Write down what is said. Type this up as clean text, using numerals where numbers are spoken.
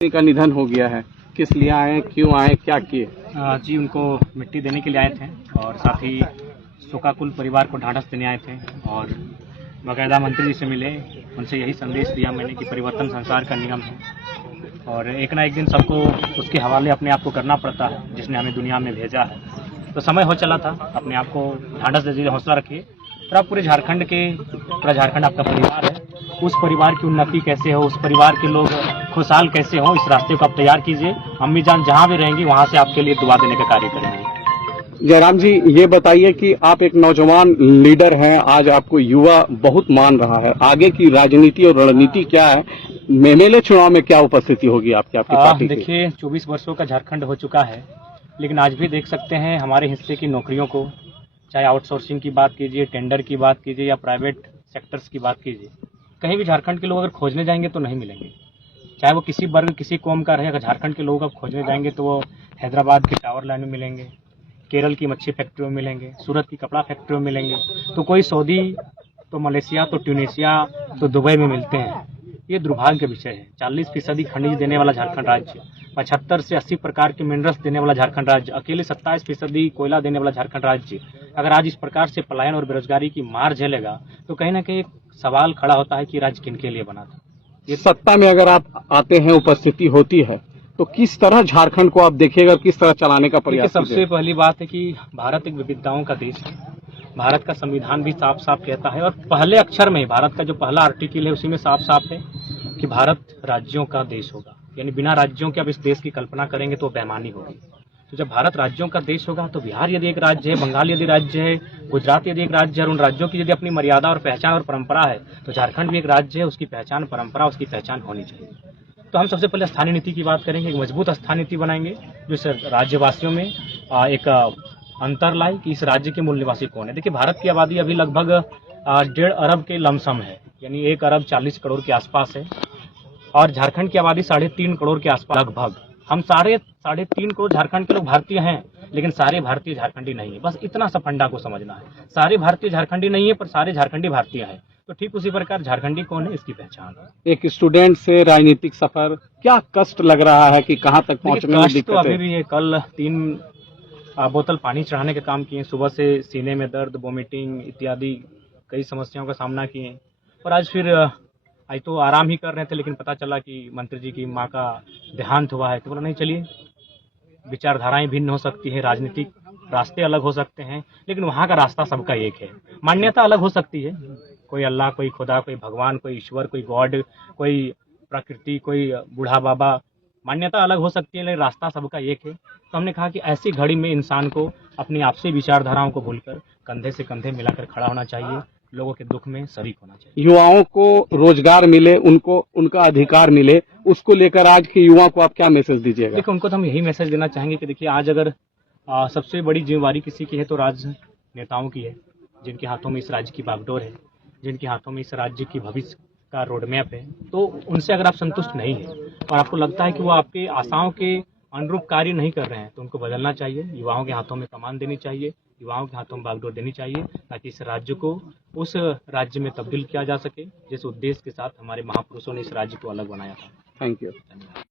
का निधन हो गया है, किस लिए आए, क्यों आए, क्या किए? जी, उनको मिट्टी देने के लिए आए थे और साथ ही शोकाकुल परिवार को ढांढस देने आए थे और बाकायदा मंत्री जी से मिले, उनसे यही संदेश दिया मैंने कि परिवर्तन संसार का नियम है और एक ना एक दिन सबको उसके हवाले अपने आप को करना पड़ता है जिसने हमें दुनिया में भेजा है। तो समय हो चला था, अपने आप को ढांढस दीजिए, हौसला रखिए। तो आप पूरा झारखंड आपका परिवार है, उस परिवार की उन्नति कैसे हो, उस परिवार के लोग खुशहाल कैसे हो, इस रास्ते को आप तैयार कीजिए। अम्मी जान जहाँ भी रहेंगी वहाँ से आपके लिए दुआ देने का कार्य करेंगे। जयराम जी, ये बताइए कि आप एक नौजवान लीडर हैं, आज आपको युवा बहुत मान रहा है, आगे की राजनीति और रणनीति क्या है? एमएलए चुनाव में क्या उपस्थिति होगी आपकी पार्टी की? देखिए, 24 वर्षों का झारखंड हो चुका है, लेकिन आज भी देख सकते हैं हमारे हिस्से की नौकरियों को, चाहे आउटसोर्सिंग की बात कीजिए, टेंडर की बात कीजिए या प्राइवेट सेक्टर्स की बात कीजिए, कहीं भी झारखंड के लोग अगर खोजने जाएंगे तो नहीं मिलेंगे। चाहे वो किसी वर्ग किसी कौम का रहे, अगर झारखंड के लोग अब खोजने जाएंगे तो वो हैदराबाद के टावर लाइन में मिलेंगे, केरल की मच्छी फैक्ट्री में मिलेंगे, सूरत की कपड़ा फैक्ट्री में मिलेंगे, तो कोई सऊदी, तो मलेशिया, तो ट्यूनीशिया, तो दुबई में मिलते हैं। ये दुर्भाग्य का विषय है। 40% खनिज देने वाला झारखंड राज्य, 75 से 80 प्रकार के मिनरल्स देने वाला झारखंड राज्य, अकेले 27% कोयला देने वाला झारखंड राज्य, अगर आज इस प्रकार से पलायन और बेरोजगारी की मार झेलेगा तो कहीं ना कहीं सवाल खड़ा होता है कि राज्य किनके लिए बना था। ये सत्ता में अगर आप आते हैं, उपस्थिति होती है, तो किस तरह झारखंड को आप देखिएगा, किस तरह चलाने का प्रयास? सबसे पहली बात है कि भारत एक विविधताओं का देश है। भारत का संविधान भी साफ साफ कहता है और पहले अक्षर में भारत का जो पहला आर्टिकल है उसी में साफ साफ है कि भारत राज्यों का देश होगा, यानी बिना राज्यों के अब इस देश की कल्पना करेंगे तो बेईमानी होगी। तो जब भारत राज्यों का देश होगा तो बिहार यदि एक राज्य है, बंगाल यदि राज्य है, गुजरात यदि एक राज्य है और उन राज्यों की यदि अपनी मर्यादा और पहचान और परंपरा है, तो झारखंड भी एक राज्य है, उसकी पहचान, परंपरा, उसकी पहचान होनी चाहिए। तो हम सबसे पहले स्थानीय नीति की बात करेंगे, एक मजबूत स्थानीय नीति बनाएंगे जो राज्यवासियों में एक अंतर लाए कि इस राज्य के मूल निवासी कौन है। देखिए, भारत की आबादी अभी लगभग 1.5 अरब के लमसम है, यानी 1 अरब 40 करोड़ के आसपास है और झारखंड की आबादी 3.5 करोड़ के आसपास लगभग। हम 3.5 करोड़ झारखंड के लोग भारतीय हैं, लेकिन सारे भारतीय झारखंडी नहीं है। बस इतना सा फंडा को समझना है, सारे भारतीय झारखंडी नहीं है पर सारे झारखंडी भारतीय हैं। तो ठीक उसी प्रकार झारखंडी कौन है, इसकी पहचान है। एक स्टूडेंट से राजनीतिक सफर, क्या कष्ट लग रहा है कि कहां तक पहुंचने में दिक्कत तो अभी भी है। कल 3 बोतल पानी चढ़ाने का काम किए, सुबह से सीने में दर्द, वोमिटिंग इत्यादि कई समस्याओं का सामना किए और आज फिर आज तो आराम ही कर रहे थे, लेकिन पता चला कि मंत्री जी की माँ का देहांत हुआ है। तो बोला नहीं, चलिए, विचारधाराएं भिन्न हो सकती हैं, राजनीतिक रास्ते अलग हो सकते हैं, लेकिन वहाँ का रास्ता सबका एक है। मान्यता अलग हो सकती है, कोई अल्लाह, कोई खुदा, कोई भगवान, कोई ईश्वर, कोई गॉड, कोई प्रकृति, कोई बूढ़ा बाबा, मान्यता अलग हो सकती है, लेकिन रास्ता सबका एक है। तो हमने कहा कि ऐसी घड़ी में इंसान को अपनी आपसी विचारधाराओं को भूलकर कंधे से कंधे मिलाकर खड़ा होना चाहिए, लोगों के दुख में शरीक होना चाहिए। युवाओं को रोजगार मिले, उनको उनका अधिकार मिले, उसको लेकर आज के युवा को आप क्या मैसेज दीजिएगा? देखो, उनको तो हम यही मैसेज देना चाहेंगे कि देखिए, आज अगर सबसे बड़ी जिम्मेवारी किसी की है तो राजनेताओं की है, जिनके हाथों में इस राज्य की बागडोर है, जिनके हाथों में इस राज्य की भविष्य का रोड मैप है। तो उनसे अगर आप संतुष्ट नहीं है और आपको लगता है कि वो आपके आशाओं के अनुरूप कार्य नहीं कर रहे हैं, तो उनको बदलना चाहिए। युवाओं के हाथों में कमान देनी चाहिए, युवाओं के हाथों में बागडोर देनी चाहिए, ताकि इस राज्य को उस राज्य में तब्दील किया जा सके जिस उद्देश्य के साथ हमारे महापुरुषों ने इस राज्य को अलग बनाया था। Thank you.